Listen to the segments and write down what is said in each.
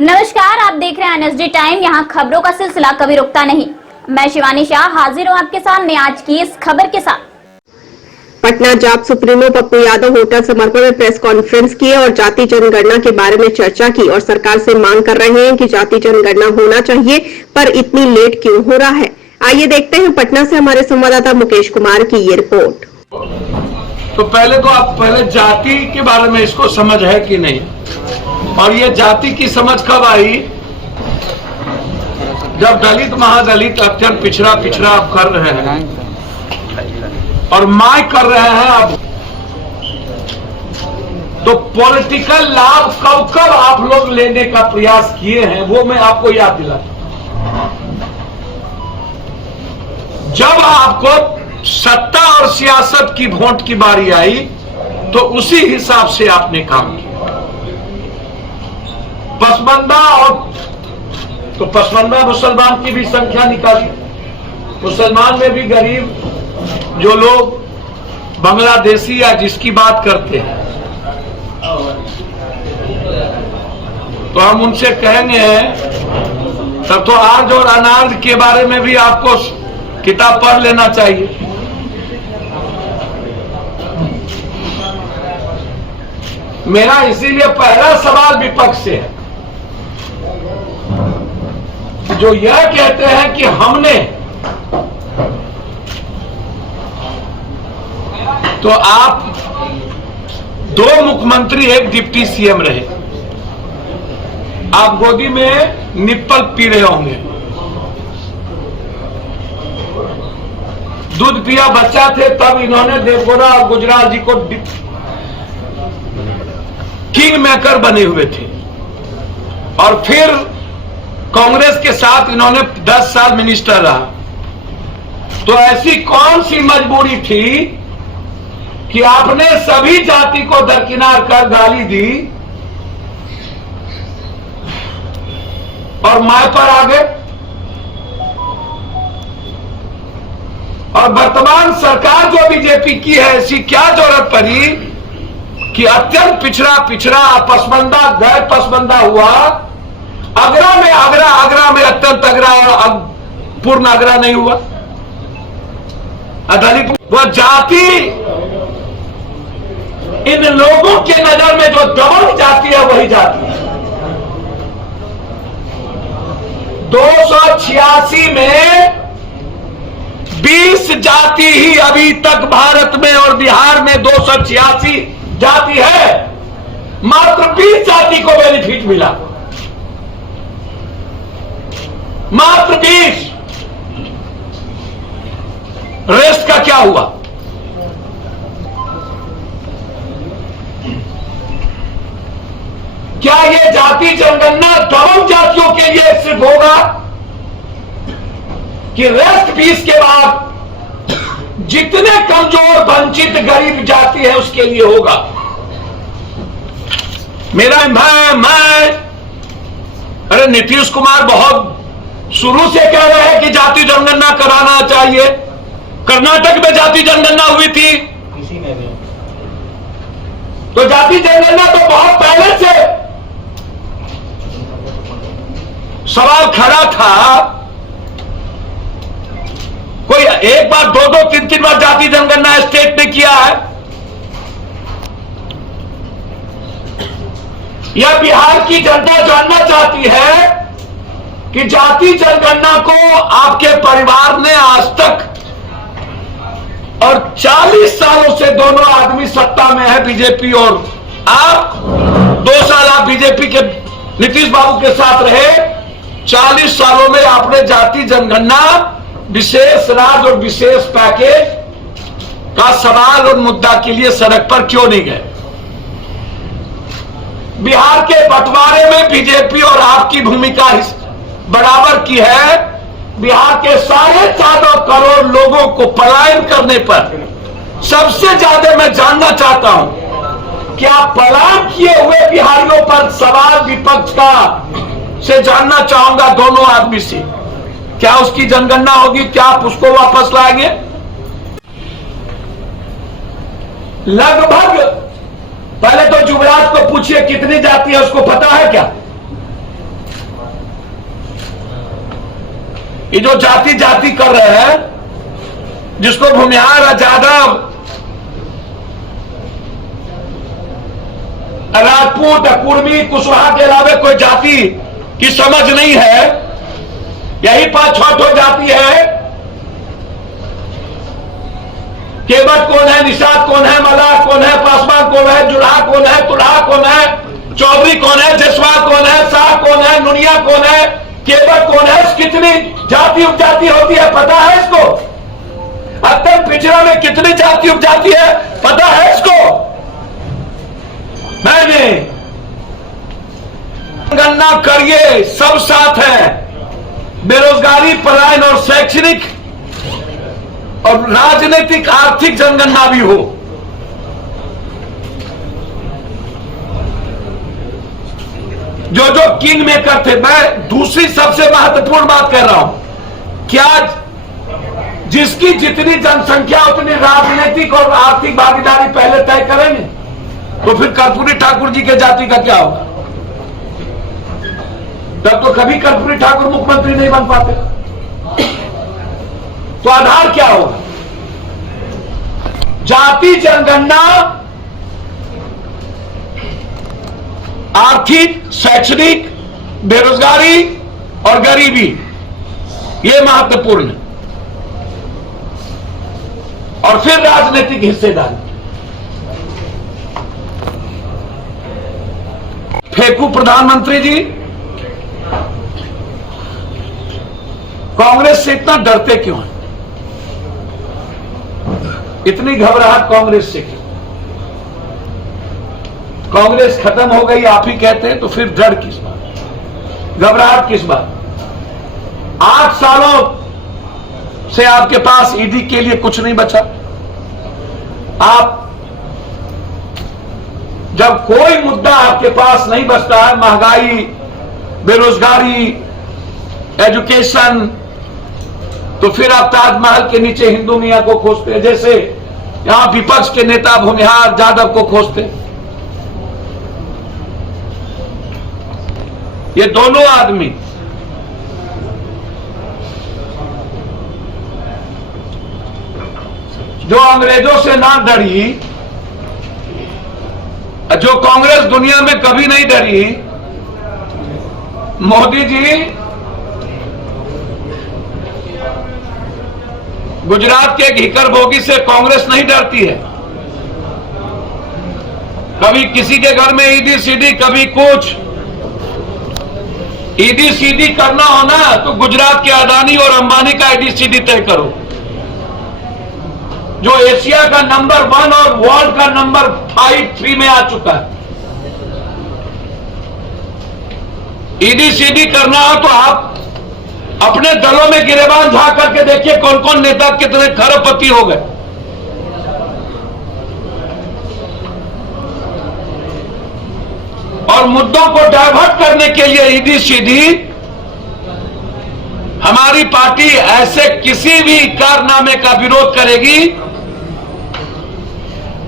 नमस्कार, आप देख रहे हैं एनएसडी टाइम। यहाँ खबरों का सिलसिला कभी रुकता नहीं। मैं शिवानी शाह हाजिर हूँ आपके सामने आज की इस खबर के साथ। पटना जाप सुप्रीमो पप्पू यादव होटल समर्पण में प्रेस कॉन्फ्रेंस की और जाति जनगणना के बारे में चर्चा की और सरकार से मांग कर रहे हैं कि जाति जनगणना होना चाहिए, पर इतनी लेट क्यों हो रहा है। आइए देखते हैं पटना से हमारे संवाददाता मुकेश कुमार की ये रिपोर्ट। तो पहले जाति के बारे में इसको समझ है कि नहीं, और ये जाति की समझ कब आई जब दलित महादलित अत्यंत पिछड़ा आप कर रहे हैं और माय कर रहे हैं। अब तो पॉलिटिकल लाभ कब आप लोग लेने का प्रयास किए हैं वो मैं आपको याद दिलाता हूं। जब आपको सत्ता और सियासत की वोट की बारी आई तो उसी हिसाब से आपने काम किया। पसमंदा तो पसमंदा मुसलमान की भी संख्या निकाली। मुसलमान में भी गरीब जो लोग बांग्लादेशी या जिसकी बात करते हैं, तो हम उनसे कहेंगे तब तो आर्ज और अनार्ज के बारे में भी आपको किताब पढ़ लेना चाहिए। मेरा इसीलिए पहला सवाल विपक्ष से है जो यह कहते हैं कि हमने, तो आप दो मुख्यमंत्री एक डिप्टी सीएम रहे, आप गोदी में निप्पल पी रहे होंगे, दूध पिया बच्चा थे, तब इन्होंने देवगौड़ा और गुजराल जी को किंग मेकर बने हुए थे, और फिर कांग्रेस के साथ इन्होंने 10 साल मिनिस्टर रहा। तो ऐसी कौन सी मजबूरी थी कि आपने सभी जाति को दरकिनार कर गाली दी और माय पर आ गए। और वर्तमान सरकार जो बीजेपी की है, ऐसी क्या जरूरत पड़ी कि अत्यंत पिछड़ा पसमंदा गैर पसमंदा हुआ। आगरा में अत्यंत अगरा और पूर्ण अगरा नहीं हुआ। दलित वो जाति, इन लोगों के नजर में जो डबल जाति है वही जाति है। 286 में 20 जाति ही अभी तक भारत में और बिहार में 286 जाति है, मात्र 20 जाति को बेनिफिट मिला, मात्र 20। रेस्ट का क्या हुआ? क्या ये जाति जनगणना डबल जातियों के लिए सिर्फ होगा कि रेस्ट 20 के बाद जितने कमजोर वंचित गरीब जाति है उसके लिए होगा? मेरा मैं अरे नीतीश कुमार बहुत शुरू से कह रहे हैं कि जाति जनगणना कराना चाहिए। कर्नाटक में जाति जनगणना हुई थी, इसी में भी तो जाति जनगणना तो बहुत पहले से सवाल खड़ा था। कोई एक बार, दो, तीन बार जाति जनगणना स्टेट ने किया है। यह बिहार की जनता जानना चाहती है कि जाति जनगणना को आपके परिवार ने आज तक, और 40 सालों से दोनों आदमी सत्ता में है, बीजेपी और आप। 2 साल आप बीजेपी के नीतीश बाबू के साथ रहे। 40 सालों में आपने जाति जनगणना, विशेष राज्य और विशेष पैकेज का सवाल और मुद्दा के लिए सड़क पर क्यों नहीं गए? बिहार के बंटवारे में बीजेपी और आपकी भूमिका बराबर की है। बिहार के 14.5 करोड़ लोगों को पलायन करने पर सबसे ज्यादा मैं जानना चाहता हूं कि आप पलायन किए हुए बिहारियों पर सवाल विपक्ष का से जानना चाहूंगा दोनों आदमी से। क्या उसकी जनगणना होगी? क्या आप उसको वापस लाएंगे? लगभग, पहले तो युवराज को पूछिए कितनी जाति है उसको पता है क्या? ये जो जाति जाति कर रहे हैं, जिसको भूमिहार, जादव, राजपूत, कुर्मी, कुशवाहा के अलावा कोई जाति की समझ नहीं है, यही 5-6 जाति है। केवट कौन है, निषाद कौन है, मल्लाह कौन है, पासवान कौन है, जुल्हा कौन है, तुल्हा कौन है, चौधरी कौन है, जसवाल कौन है, शाह कौन है, नुनिया कौन है, केवट कौन है, कितनी जाति उपजाति होती है पता है इसको? अत्यंत पिछड़ा में कितनी जाति उपजाति है पता है इसको? मैंने गणना करिए, सब साथ है। बेरोजगारी, पलायन और शैक्षणिक और राजनीतिक आर्थिक जनगणना भी हो। जो जो किंग मेकर थे, मैं दूसरी सबसे महत्वपूर्ण बात कह रहा हूं, क्या जिसकी जितनी जनसंख्या उतनी राजनीतिक और आर्थिक भागीदारी पहले तय करेंगे, तो फिर कर्पूरी ठाकुर जी के जाति का क्या होगा? तब तो कभी कर्पूरी ठाकुर मुख्यमंत्री नहीं बन पाते। तो आधार क्या होगा? जाति जनगणना आर्थिक, शैक्षणिक, बेरोजगारी और गरीबी, यह महत्वपूर्ण है। और फिर राजनीतिक हिस्सेदारी। फेंकू प्रधानमंत्री जी, कांग्रेस से इतना डरते क्यों हैं? इतनी घबराहट कांग्रेस से क्यों? कांग्रेस खत्म हो गई आप ही कहते हैं, तो फिर डर किस बात, घबराहट किस बात? 8 सालों से आपके पास ईडी के लिए कुछ नहीं बचा। आप जब कोई मुद्दा आपके पास नहीं बचता है, महंगाई, बेरोजगारी, एजुकेशन, तो फिर आप ताजमहल के नीचे हिंदू मियां को खोजते हैं, जैसे यहां विपक्ष के नेता भूमिहार जाधव को खोजते। ये दोनों आदमी जो अंग्रेजों से ना डरी, जो कांग्रेस दुनिया में कभी नहीं डरी, मोदी जी गुजरात के घीकर बोगी से कांग्रेस नहीं डरती है। कभी किसी के घर में ईडी सीडी, कभी कुछ। ईडी सीडी करना हो ना तो गुजरात के अदानी और अंबानी का ईडी सीडी तय करो, जो एशिया का नंबर 1 और वर्ल्ड का नंबर 5-3 में आ चुका है। ईडी सीडी करना हो तो आप अपने दलों में गिरेबान झांक करके देखिए कौन कौन नेता कितने खरबपति हो गए। और मुद्दों को डाइवर्ट करने के लिए ईडी सीडी, हमारी पार्टी ऐसे किसी भी कारनामे का विरोध करेगी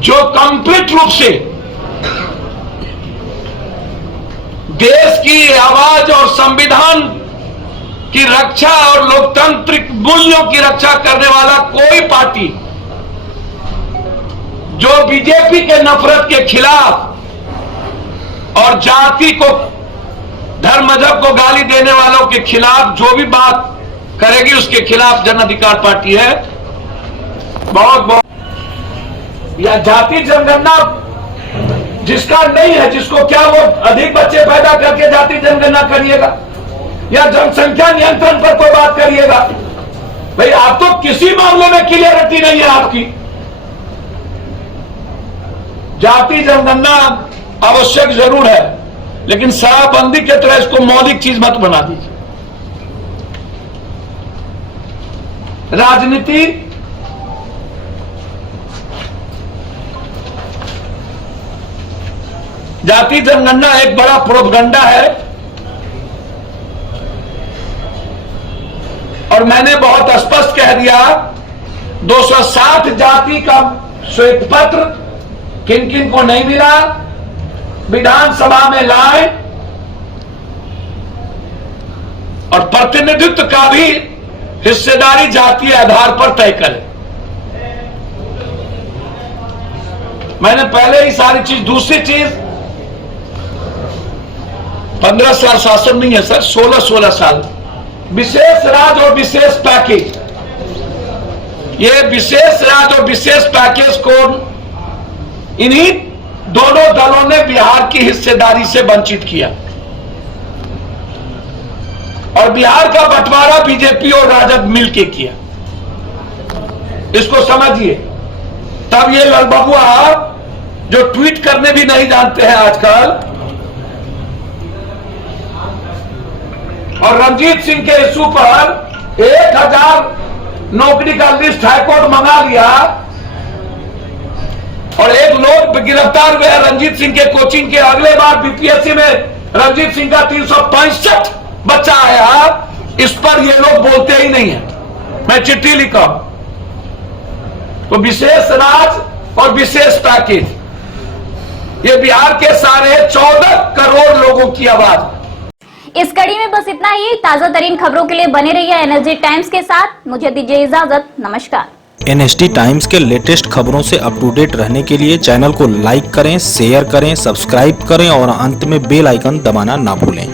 जो कंप्लीट रूप से देश की आवाज और संविधान की रक्षा और लोकतांत्रिक मूल्यों की रक्षा करने वाला कोई पार्टी जो बीजेपी के नफरत के खिलाफ और जाति को, धर्म मजहब को गाली देने वालों के खिलाफ जो भी बात करेगी उसके खिलाफ जन अधिकार पार्टी है। बहुत या जाति जनगणना जिसका नहीं है, जिसको क्या वो अधिक बच्चे पैदा करके जाति जनगणना करिएगा या जनसंख्या नियंत्रण पर कोई बात करिएगा? भाई आप तो किसी मामले में क्लियरिटी नहीं है आपकी। जाति जनगणना आवश्यक जरूर है, लेकिन शराबबंदी के तरह इसको मौलिक चीज मत बना दीजिए। राजनीति जाति जनगणना एक बड़ा प्रोपगंडा है, और मैंने बहुत स्पष्ट कह दिया 260 जाति का श्वेत पत्र किन किन को नहीं मिला, विधानसभा में लाए और प्रतिनिधित्व का भी हिस्सेदारी जातीय आधार पर तय करें। मैंने पहले ही सारी चीज। दूसरी चीज, 15 साल शासन नहीं है सर, 16 साल विशेष राज्य और विशेष पैकेज। ये विशेष राज्य और विशेष पैकेज को इन्हीं दोनों दलों ने बिहार की हिस्सेदारी से वंचित किया और बिहार का बंटवारा बीजेपी और राजद मिलके किया। इसको समझिए। तब ये लड़बबुआ जो ट्वीट करने भी नहीं जानते हैं आजकल, और रणजीत सिंह के इशू पर 1000 नौकरी का लिस्ट हाईकोर्ट मंगा लिया और एक लोग गिरफ्तार हुए रणजीत सिंह के कोचिंग के। अगले बार बीपीएससी में रणजीत सिंह का 365 बच्चा आया, इस पर ये लोग बोलते ही नहीं है। मैं चिट्ठी लिखा। तो विशेष राज्य और विशेष पैकेज, ये बिहार के सारे 14 करोड़ लोगों की आवाज। इस कड़ी में बस इतना ही। ताजा तरीन खबरों के लिए बने रहिए एनएसडी टाइम्स के साथ। मुझे दीजिए इजाजत। नमस्कार। एनएसडी टाइम्स के लेटेस्ट खबरों से अप टू डेट रहने के लिए चैनल को लाइक करें, शेयर करें, सब्सक्राइब करें और अंत में बेल आइकन दबाना ना भूलें।